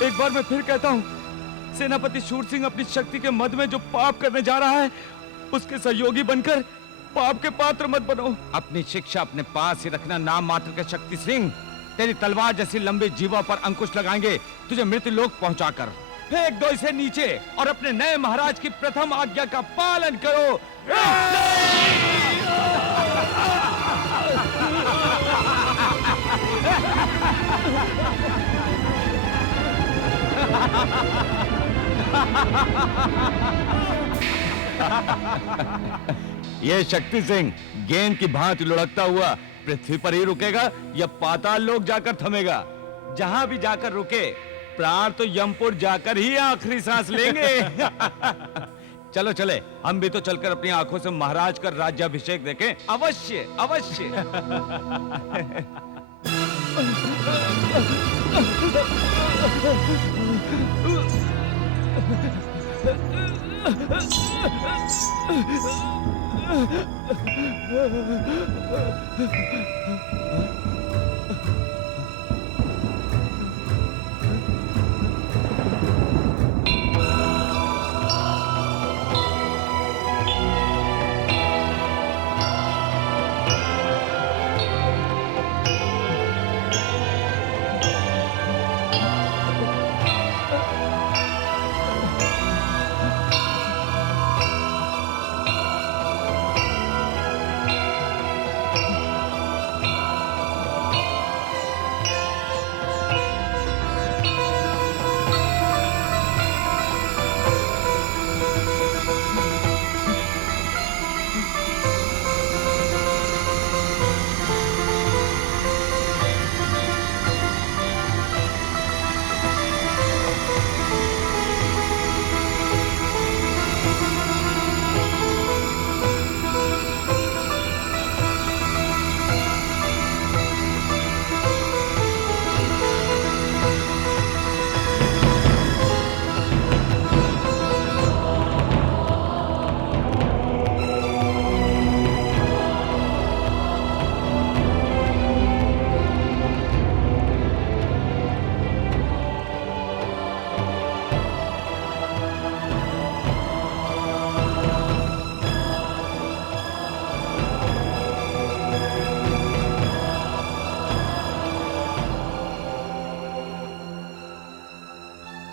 एक बार मैं फिर कहता हूँ, सेनापति शूर सिंह अपनी शक्ति के मद में जो पाप करने जा रहा है, उसके सहयोगी बनकर पाप के पात्र मत बनो। अपनी शिक्षा अपने पास ही रखना। नाम मात्र के शक्ति सिंह तेरी तलवार जैसी लंबी जीवा पर अंकुश लगाएंगे तुझे मृत्यु लोक पहुंचाकर। फेंक दो इसे नीचे और अपने नए महाराज की प्रथम आज्ञा का पालन करो। ये शक्ति सिंह गेंद की भांति लुढ़कता हुआ पृथ्वी पर ही रुकेगा या पाताल लोक जाकर थमेगा? जहां भी जाकर रुके प्राण तो यमपुर जाकर ही आखिरी सांस लेंगे। चलो चले, हम भी तो चलकर अपनी आंखों से महाराज का राज्याभिषेक देखें। अवश्य अवश्य।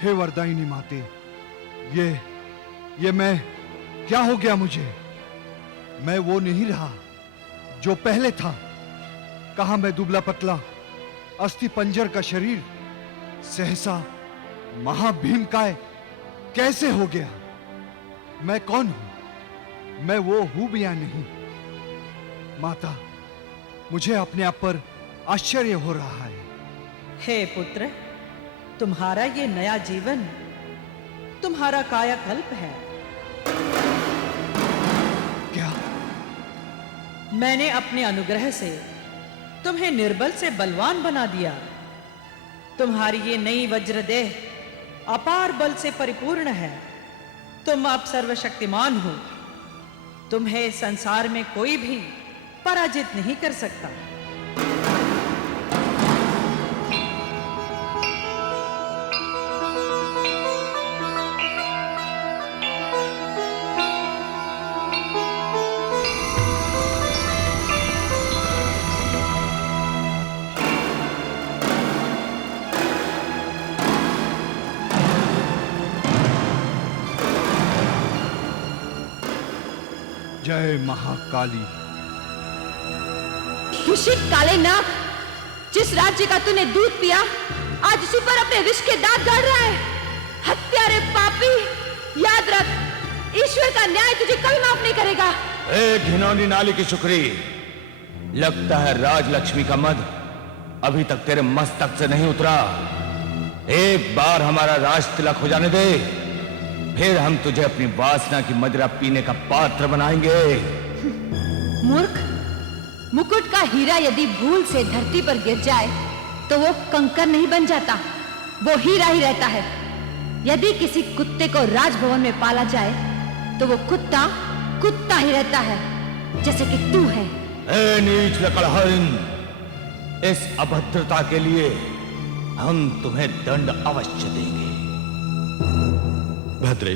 हे वरदायिनी माते, ये मैं क्या हो गया मुझे? मैं वो नहीं रहा जो पहले था। कहां मैं दुबला पतला अस्थि पंजर का शरीर सहसा महाभीमकाय कैसे हो गया? मैं कौन हूं? मैं वो हूं भी या नहीं? माता, मुझे अपने आप पर आश्चर्य हो रहा है। हे पुत्र, तुम्हारा ये नया जीवन तुम्हारा कायाकल्प है। क्या? मैंने अपने अनुग्रह से तुम्हें निर्बल से बलवान बना दिया। तुम्हारी ये नई वज्रदेह अपार बल से परिपूर्ण है। तुम अब सर्वशक्तिमान हो। तुम्हें संसार में कोई भी पराजित नहीं कर सकता। जय महाकाली। दूषित काले नाग, जिस राज्य का तूने दूध पिया, आज उसी पर अपने विष के दांत गाड़ रहा है। हत्यारे पापी, याद रख, ईश्वर का न्याय तुझे कभी माफ नहीं करेगा। ए घिनौनी नाली की शुक्री, लगता है राजलक्ष्मी का मद अभी तक तेरे मस्तक से नहीं उतरा। एक बार हमारा राज तिलक हो जाने दे, फिर हम तुझे अपनी वासना की मदिरा पीने का पात्र बनाएंगे। मूर्ख, मुकुट का हीरा यदि भूल से धरती पर गिर जाए तो वो कंकर नहीं बन जाता, वो हीरा ही रहता है। यदि किसी कुत्ते को राजभवन में पाला जाए तो वो कुत्ता कुत्ता ही रहता है, जैसे कि तू है। ए नीच लकड़हारिन, इस अभद्रता के लिए हम तुम्हें दंड अवश्य देंगे। भद्रे,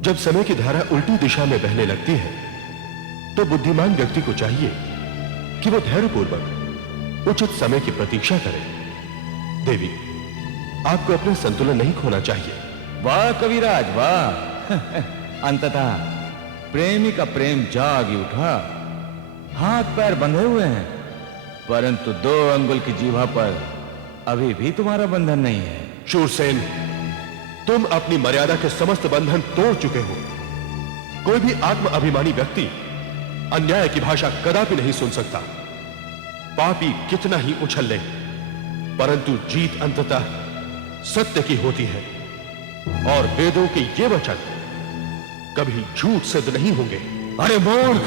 जब समय की धारा उल्टी दिशा में बहने लगती है तो बुद्धिमान व्यक्ति को चाहिए कि वो धैर्यपूर्वक उचित समय की प्रतीक्षा करे। देवी, आपको अपना संतुलन नहीं खोना चाहिए। वाह कविराज वाह। अंततः प्रेमी का प्रेम जाग ही उठा। हाथ पैर बंधे हुए हैं, परंतु 2 अंगुल की जीवा पर अभी भी तुम्हारा बंधन नहीं है। शूरसेन, तुम अपनी मर्यादा के समस्त बंधन तोड़ चुके हो। कोई भी आत्म अभिमानी व्यक्ति अन्याय की भाषा कदापि नहीं सुन सकता। पापी कितना ही उछल ले, परंतु जीत अंततः सत्य की होती है, और वेदों के ये वचन कभी झूठ सिद्ध नहीं होंगे। अरे मूर्ख,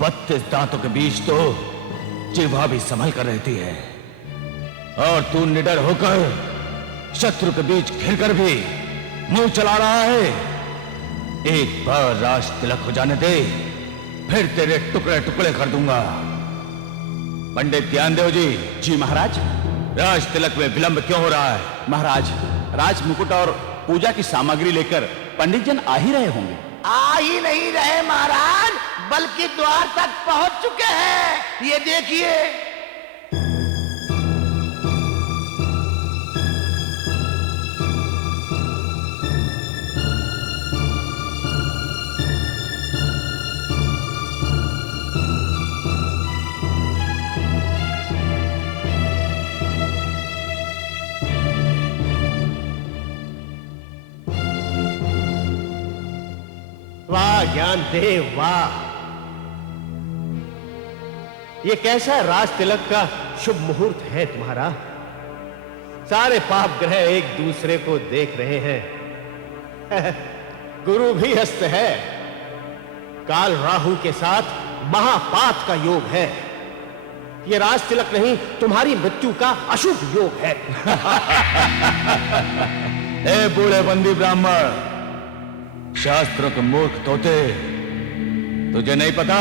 32 दांतों के बीच तो जिह्वा भी संभल कर रहती है, और तू निडर होकर शत्रु के बीच घिरकर भी मुंह चला रहा है। एक बार राज तिलक हो जाने दे, फिर तेरे टुकड़े टुकड़े कर दूंगा। पंडित ज्ञानदेव जी। जी महाराज। राज तिलक में विलंब क्यों हो रहा है? महाराज, राज मुकुट और पूजा की सामग्री लेकर पंडित जन आ ही रहे होंगे। आ ही नहीं रहे महाराज, बल्कि द्वार तक पहुंच चुके हैं। ये देखिए। वाह ज्ञानदेव वाह, ये कैसा राज तिलक का शुभ मुहूर्त है तुम्हारा। सारे पाप ग्रह एक दूसरे को देख रहे हैं। गुरु भी हस्त है। काल राहु के साथ महापात का योग है। ये राज तिलक नहीं, तुम्हारी मृत्यु का अशुभ योग है। ए बूढ़े बंदी ब्राह्मण, शास्त्रों के मूर्ख तोते, तुझे नहीं पता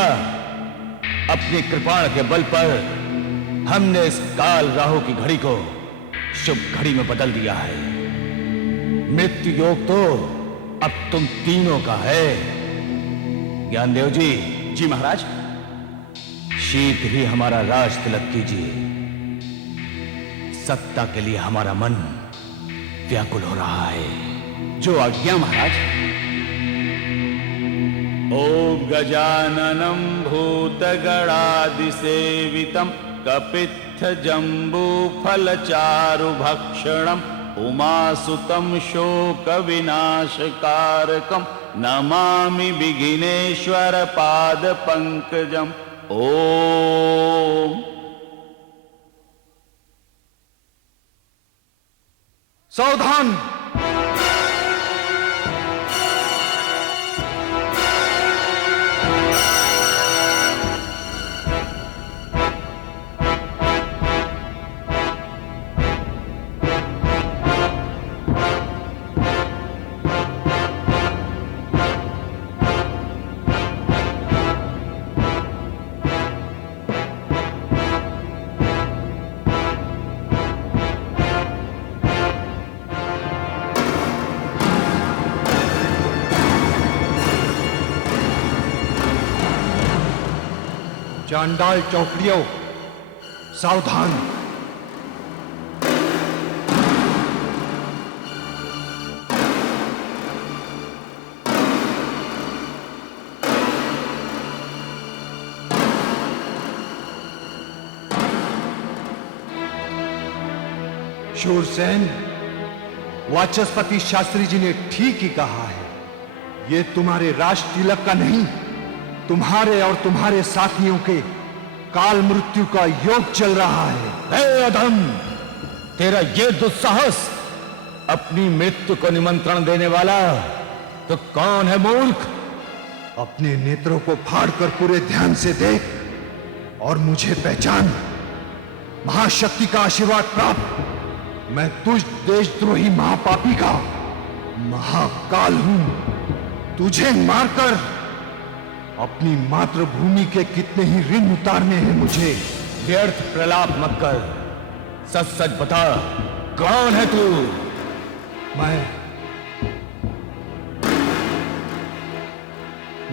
अपनी कृपाण के बल पर हमने इस काल राहु की घड़ी को शुभ घड़ी में बदल दिया है। मृत्यु योग तो अब तुम तीनों का है। ज्ञानदेव जी। जी महाराज। शीघ्र ही हमारा राज तिलक कीजिए। सत्ता के लिए हमारा मन व्याकुल हो रहा है। जो आज्ञा महाराज। ओम गजाननं भूतगणादिसेवितं कपित्थजम्बूफलचारुभक्षणम् उमासुतं शोकविनाशकारकं नमामि विघ्नेश्वर पादपङ्कजम्। ओम। सावधान! चांडाल चौकड़ियों, सावधान! शूरसेन, वाचस्पति शास्त्री जी ने ठीक ही कहा है। ये तुम्हारे राज तिलक का नहीं, तुम्हारे और तुम्हारे साथियों के काल मृत्यु का योग चल रहा है। हे अधम, तेरा ये दुस्साहस अपनी मृत्यु को निमंत्रण देने वाला तो कौन है मूर्ख? अपने नेत्रों को फाड़कर पूरे ध्यान से देख और मुझे पहचान। महाशक्ति का आशीर्वाद प्राप्त मैं तुझ देशद्रोही महापापी का महाकाल हूं। तुझे मारकर अपनी मातृभूमि के कितने ही ऋण उतारने हैं मुझे। व्यर्थ प्रलाप मत कर, सच सच बता, कौन है तू?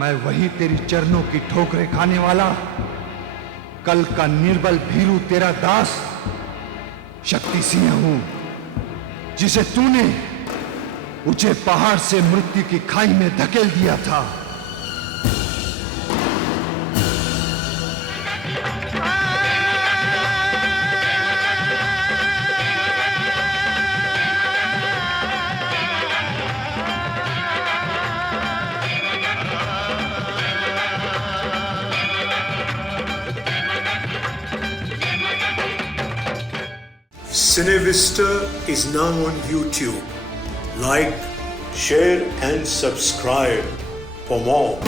मैं वही तेरी चरणों की ठोकरें खाने वाला, कल का निर्बल भीरू तेरा दास शक्ति सिंह हूं, जिसे तूने ऊंचे पहाड़ से मृत्यु की खाई में धकेल दिया था। Cinevista is now on YouTube. Like, share and subscribe for more.